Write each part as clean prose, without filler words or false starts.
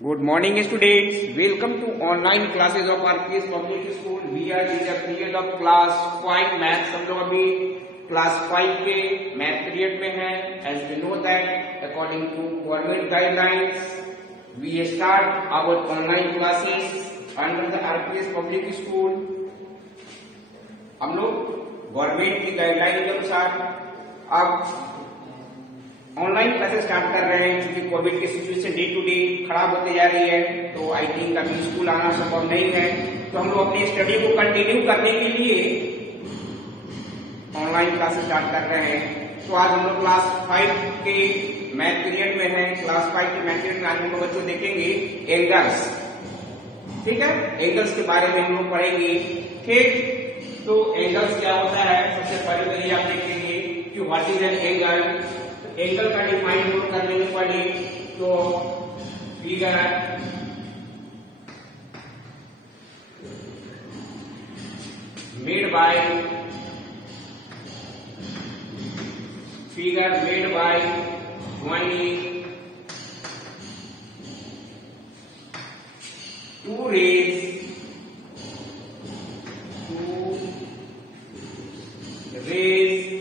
Good morning students, welcome to online classes of RPS Public School. We are in the period of class 5 maths. हम लोग अभी class 5 के math period में हैं. As we know that according to government guidelines, we start our online classes under the RPS Public School. हम लोग government की guideline के अनुसार अब ऑनलाइन क्लासेस स्टार्ट कर रहे हैं. क्योंकि कोविड की सिचुएशन डे टू डे खराब होते जा रही है, तो आई थिंक अभी स्कूल आना संभव नहीं है. तो हम लोग अपनी स्टडी को कंटिन्यू करने के लिए ऑनलाइन क्लासेस स्टार्ट कर रहे हैं. तो आज हम लोग क्लास 5 के मैथ पीरियड में हैं. क्लास 5 के मैथ पीरियड में आज हम लोग बच्चों देखेंगे एंगल्स. ठीक है, एंगल्स के बारे में हम लोग पढ़ेंगे. ठीक, तो एंगल्स क्या होता है, सबसे पहले आप देखेंगे कि what is an angle. Angle का डिफाइन नोट करने में पड़े तो figure made by only two rays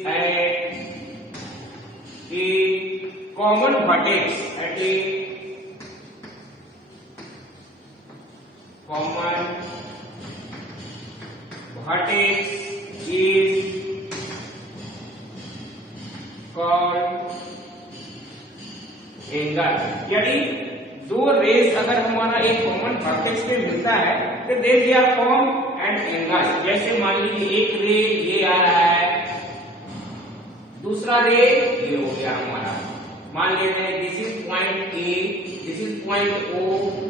at a common vertex is called angle. यानी दो रेस अगर हमारा एक कॉमन वर्टेक्स पे मिलता है तो they are form and angle. जैसे मान लीजिए एक रे ये आ रहा है, दूसरा रे ये हो गया हमारा. मान लेते हैं this is point A, this is point O,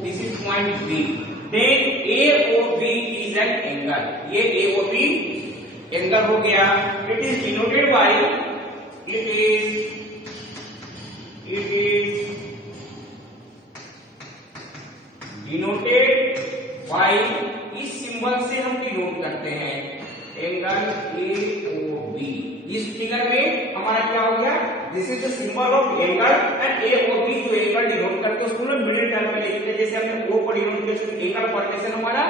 this is point B. Then AOB is an angle. ये AOB एंगल हो गया. It is denoted by it is denoted by इस सिंबल से हम डिनोट करते हैं एंगल AOB. इस figure में हमारा क्या हो गया, this is the symbol of angle and AOB जो एंगल डिनोट करते हैं उसको हम मिडिल टर्म में लिखते हैं. जैसे हमने O को डिनोट किया, एंगल फॉर्मेशन हमारा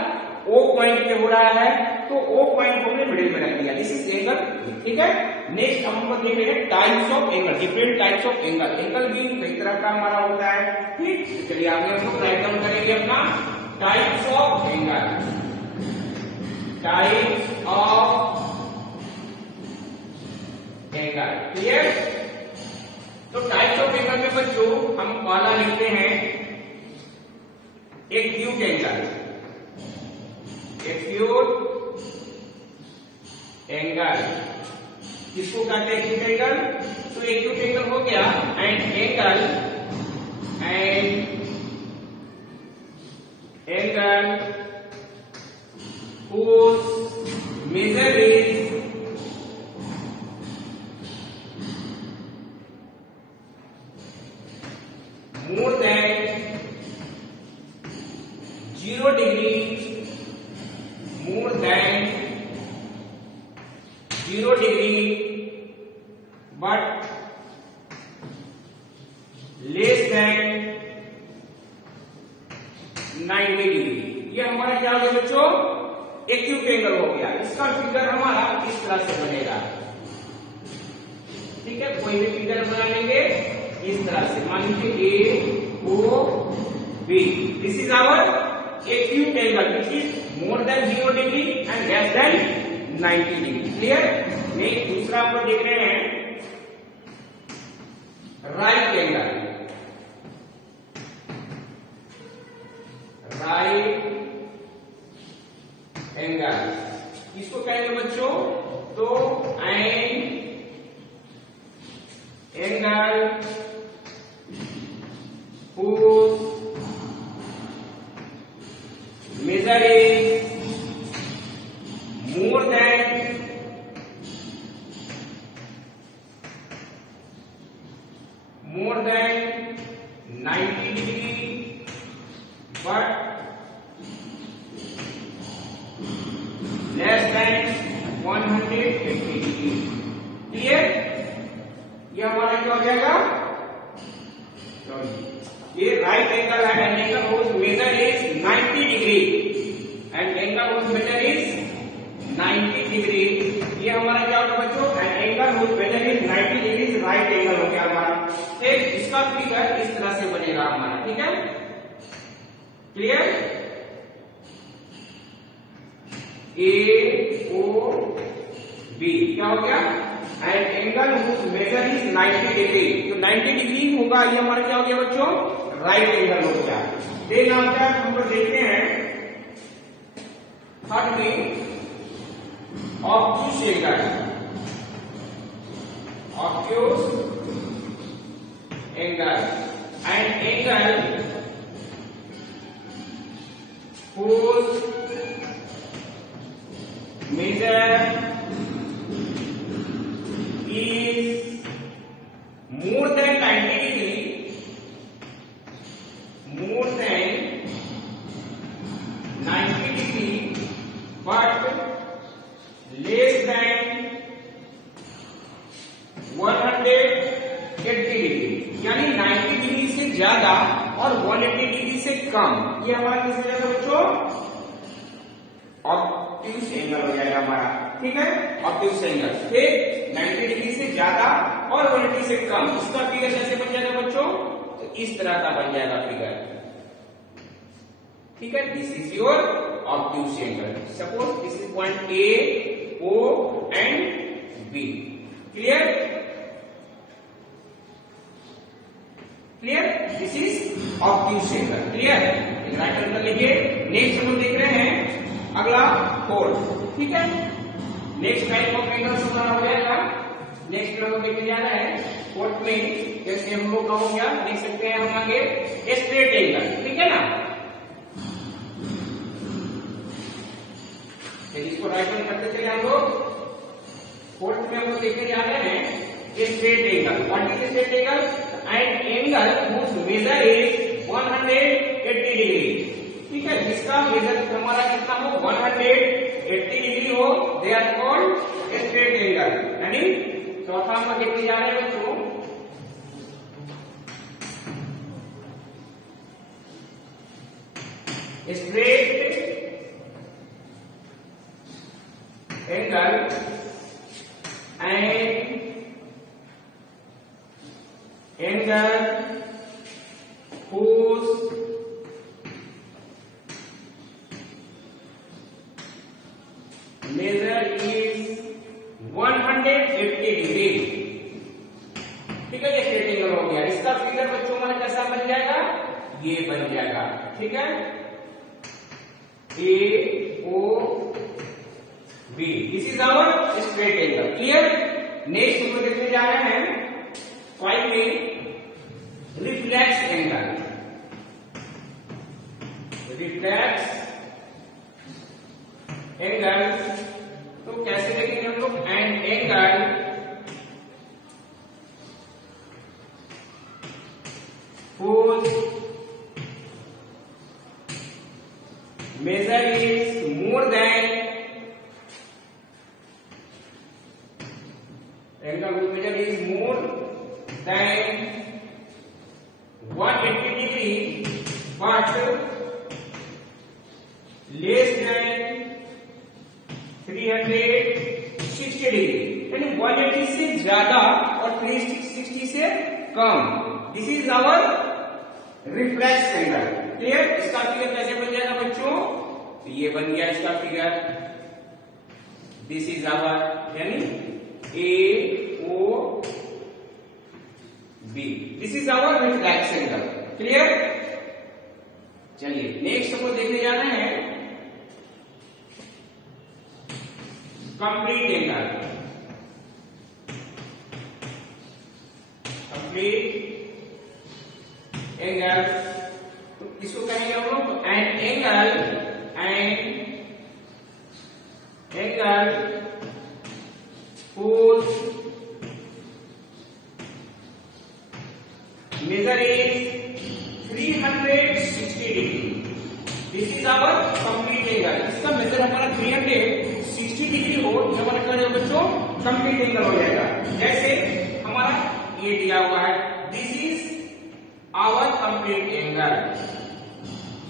O पॉइंट पे हो रहा है तो O पॉइंट को हमने मिडिल में रख दिया. This is angle. ठीक है, नेक्स्ट हम लोग देख रहे हैं types of angle. Different types of angle. Angle भी कई तरह का हमारा होता है. ठीक, चलिए आगे हम लोग राइट डाउन करेंगे अपना types of angle. Types of angle. Clear. तो टाइप्स ऑफ एंगल में बच्चों हम पहला लिखते हैं एक्यूट एंगल. एक्यूट एंगल किसको कहते हैं, एक्यूट एंगल. तो एक्यूट एंगल हो गया and angle whose measure is more than 0 degree, more than 0 degree but less than 90 degree. ये हमारा क्या हो गया बच्चों, एक्यूट एंगल हो गया. इसका फिगर हमारा इस तरह से बनेगा. ठीक है, कोई भी फिगर बना लेंगे इस तरह से. मान लीजिए AOB. This is our acute angle which is more than 0 degree and less than 90 degree. Clear. Next दूसरा हम लोग देख रहे हैं राइट एंगल. राइट एंगल किसको कहेंगे बच्चों, तो an angle whose measure is more than 90 degree but less than 180 degree. Clear. ये हमारा क्या हो जाएगा, ये राइट एंगल है and angle whose measure is 90 degree and angle whose measure is 90 degree. ये हमारा क्या होगा बच्चों, and angle whose measure is 90 degree right angle हो गया हमारा। ठीक, इसका फिगर इस तरह से बनेगा हमारा। ठीक है, क्लियर। ए ओ बी क्या हो गया, and angle whose measure is 90 degree. तो 90 डिग्री होगा, ये हमारा क्या हो गया बच्चों, राइट एंगल हो गया। देन आता है हम लोग देखते हैं थर्ड में obtuse angle. Obtuse angle and angle whose measure is more than 90 degree, more than 90 degree but less than 180 degree, यानी 90 डिग्री से ज्यादा और 180 डिग्री से कम। ये हमारा किस हो जाएगा बच्चों, ऑब्ट्यूस एंगल हो जाएगा हमारा। ठीक है, ऑब्ट्यूस एंगल। ठीक, 90 डिग्री से ज्यादा और 180 से कम। इसका फिगर कैसे बन जाएगा बच्चों, तो इस तरह का बन जाएगा फिगर। ठीक है, this is your obtuse angle. Suppose this is point A O and B. Clear, clear, this is obtuse angle. Clear, right angle लिखिए। नेक्स्ट हम लोग देख रहे हैं अगला फोर्थ। ठीक है, नेक्स्ट टाइप ऑफ एंगल्स हमारा हो जाएगा। नेक्स्ट हम लोग देखने जा रहे हैं फोर्थ में, जैसे हम लोग का हो गया, देख सकते हैं हम आगे स्ट्रेट एंगल। ठीक है ना, इसको राइट हैंड करते चले हम लोग। फोर्थ में हम लोग देखने जा रहे हैं straight angle. What is straight angle, and angle whose measure is 180 degree. ठीक है, जिसका मेजर हमारा कितना हो, 180 डिग्री हो, they are called straight angle. यानी चौथा हम देखने जा रहे हैं बच्चों straight angle and angle whose measure is 180 degree. ठीक है, ये स्ट्रेट एंगल हो गया। इसका फिगर बच्चों हमारा कैसा बन जाएगा, ये बन जाएगा। ठीक है, A O B, this is our straight angle. Clear. Next हम लोग देखने जा रहे हैं 5 में रिफ्लेक्स एंगल। रिफ्लेक्स एंगल तो कैसे देखेंगे हम लोग, and angle whose measure is more than angle whose measure is more than 180 degree but less than 360 degree, यानी 180 से ज्यादा और 360 से कम। This is our reflex angle. Clear. इसका फिगर कैसे बन जाएगा बच्चों, तो ये बन गया इसका फिगर। दिस इज आवर यानी A O B, this is our reflex angle. Clear. चलिए नेक्स्ट हम लोग देखने जा रहे हैं कंप्लीट एंगल। कंप्लीट एंगल तो इसको कहेंगे हम लोग and angle whose measure is 360 degree. This is our complete angle. इसका मेजर हमारा 360 डिग्री हो, जो हमारा क्या हो बच्चों कंप्लीट एंगल हो जाएगा। जैसे हमारा ये दिया हुआ है, this is our complete angle,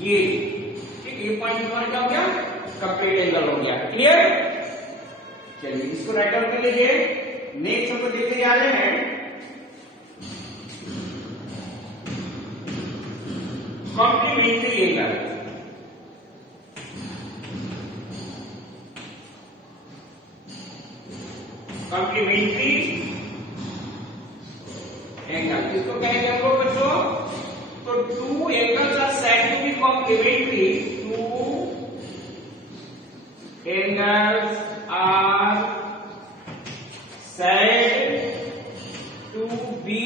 ये ठीक, ये पॉइंट हमारा क्या हो गया, कंप्लीट एंगल हो गया। क्लियर? चलिए इसको राइट डाउन कर लीजिए। नेक्स्ट हम लोग देखते जा रहे हैं कॉम्प्लीमेंट्री एंगल। कॉम्प्लीमेंट्री एंगल इसको कहेंगे हम लोग बच्चों, तो two angles are said to be complementary, two angles are said to be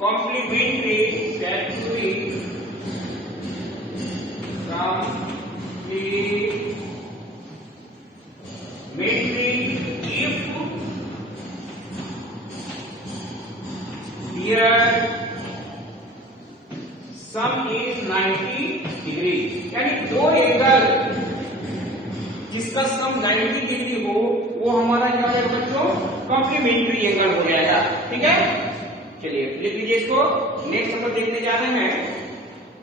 complementary, said to be complementary if their sum is 90 degree। यानी दो एंगल जिसका सम 90 डिग्री हो वो हमारा क्या है बच्चों, कॉम्प्लीमेंट्री एंगल हो जाएगा। ठीक है, चलिए लिख लीजिए इसको। नेक्स्ट हम लोग देखने जा रहे हैं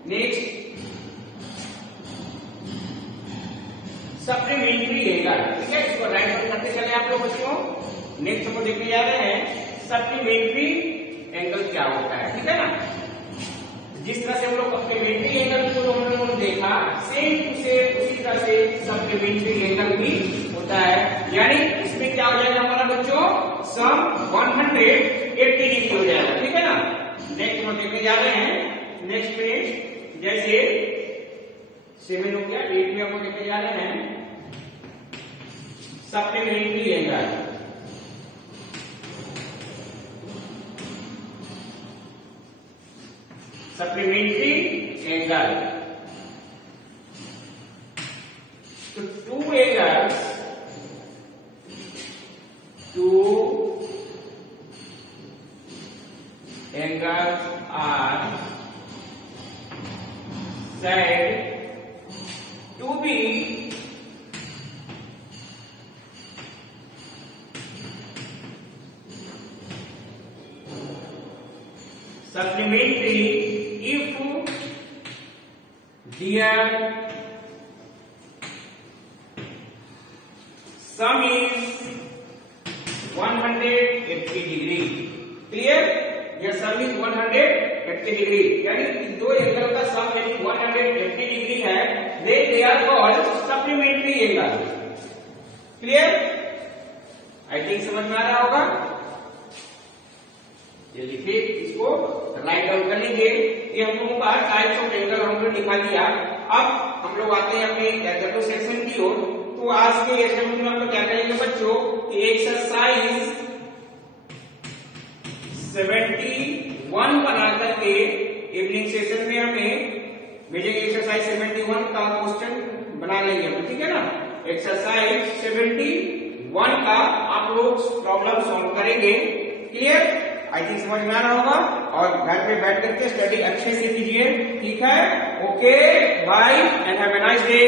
नेक्स्ट सप्लीमेंट्री एंगल। ठीक है, इसको राइट डाउन करते चले आप लोग बच्चों। नेक्स्ट हम लोग देखने जा रहे हैं सप्लीमेंट्री एंगल क्या होता है। ठीक है ना, जिस तरह से हम लोग कॉम्प्लीमेंट्री एंगल को हम लोगों ने देखा, सेम टू सेम उसी तरह से सप्लीमेंट्री एंगल भी होता है। यानी इसमें क्या हो जाएगा हमारा बच्चों, सम 180 डिग्री हो जाएगा। ठीक है ना, नेक्स्ट हम देखने जा रहे हैं नेक्स्ट पेज, जैसे 7 हो गया, 8 में हम लोग देखने जा रहे हैं सप्लीमेंट्री एंगल। सप्लीमेंट्री एंगल, तो two angles, are said to be supplementary if their sum is 180 degree। Clear? यह सम इज 180 डिग्री, यानी दो एंगल का सम यदि 180 डिग्री है, they are called supplementary angle. Clear? I think समझ में आ रहा होगा। ये लिखिए, इसको राइट डाउन कर लीजिए। ये हम लोगों का टाइप्स ऑफ एंगल हम लोग दिखा दिया। अब हम लोग आते हैं अपने एग्जाम्पल सेक्शन की ओर। तो आज के एग्जाम्पल में हम लोग क्या करेंगे बच्चों, एक्सरसाइज 71 बना करके इवनिंग सेशन में हमें भेजेंगे। एक्सरसाइज 71 का क्वेश्चन बना लेंगे हम, ठीक है ना। एक्सरसाइज 71 का आप लोग प्रॉब्लम सॉल्व करेंगे। क्लियर? आई थिंक समझ में आ रहा होगा। और घर पे बैठ करके स्टडी अच्छे से कीजिए। ठीक है, okay, bye and have a nice day.